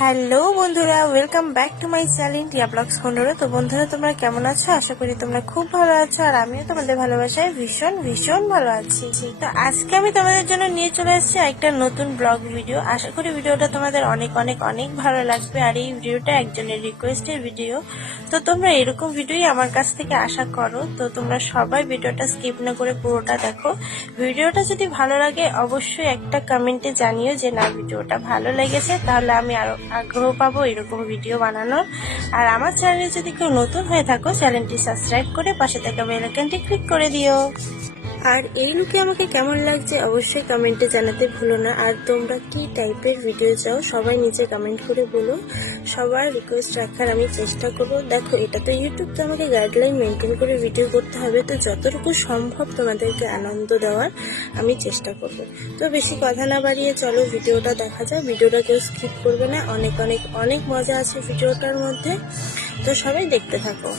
Hello বন্ধুরা, welcome back to my channel টিয়া blogs খন্ডরে। তো বন্ধুরা, তোমরা কেমন আছো? আশা করি তোমরা খুব ভালো আছো, আর আমিও তোমাদের ভালোবাসায় ভীষণ ভীষণ ভালো আছি। তো আজকে আমি তোমাদের জন্য নিয়ে চলে এসেছি একটা নতুন ব্লগ ভিডিও। আশা করি ভিডিওটা তোমাদের অনেক অনেক অনেক ভালো লাগবে। আর এই ভিডিওটা একজনের রিকোয়েস্টের ভিডিও, তো তোমরা এরকম ভিডিওই আমার কাছ থেকে আশা করো। তো তোমরা সবাই ভিডিওটা স্কিপ না করে পুরোটা দেখো। ভিডিওটা যদি ভালো লাগে অবশ্যই একটা কমেন্টে জানিও যে না, ভিডিওটা ভালো লেগেছে, তাহলে আমি আরো আগ্রহ পাবো এরকম ভিডিও বানানোর। আর আমার চ্যানেলে যদি কেউ নতুন হয়ে থাকো, চ্যানেলটি সাবস্ক্রাইব করে পাশে থাকা বেল আইকনটি ক্লিক করে দিও। আর এই লুকে আমাকে কেমন লাগছে অবশ্যই কমেন্টে জানাতে ভুলো না। আর তোমরা কি টাইপের ভিডিও চাও সবাই নিচে কমেন্ট করে বলো। সবার রিকোয়েস্ট রাখার আমি চেষ্টা করবো। দেখো, এটা তো ইউটিউব, তো আমাকে গাইডলাইন মেনটেন করে ভিডিও করতে হবে। তো যতটুকু সম্ভব তোমাদেরকে আনন্দ দেওয়ার আমি চেষ্টা করব। তো বেশি কথা না বাড়িয়ে চলো ভিডিওটা দেখা যায়। ভিডিওটা কেউ স্কিপ করবে না, অনেক অনেক অনেক মজা আছে ভিডিওটার মধ্যে। তো সবাই দেখতে থাকো।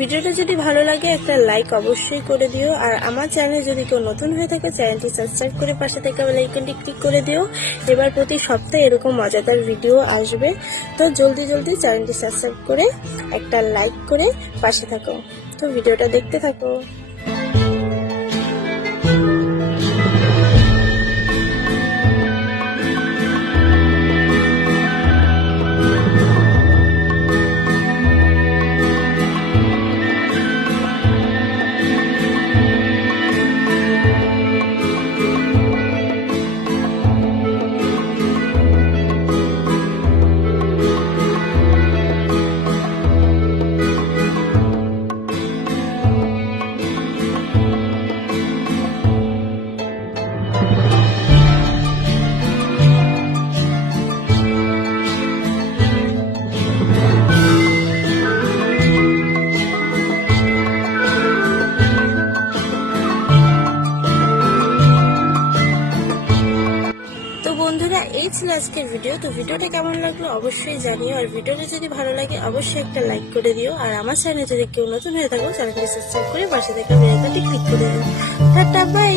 ভিডিওটা যদি ভালো লাগে একটা লাইক অবশ্যই করে দিও। আর আমার চ্যানেলে যদি কেউ নতুন হয়ে থাকে, চ্যানেলটি সাবস্ক্রাইব করে পাশে থাকা বেল আইকনটি ক্লিক করে দিও। এবার প্রতি সপ্তাহে এরকম মজাদার ভিডিও আসবে। তো জলদি জলদি চ্যানেলটি সাবস্ক্রাইব করে একটা লাইক করে পাশে থাকো। তো ভিডিওটা দেখতে থাকো। বন্ধুরা, এই ছিল আজকের ভিডিও। তো ভিডিওটা কেমন লাগলো অবশ্যই জানিও। আর ভিডিওটা যদি ভালো লাগে অবশ্যই একটা লাইক করে দিও। আর আমার চ্যানেলে যদি কেউ নতুন হয়ে থাকো, চ্যানেলটি সাবস্ক্রাইব করে পাশে থাকা বেল আইকনটি ক্লিক করে দিও। Tata, by.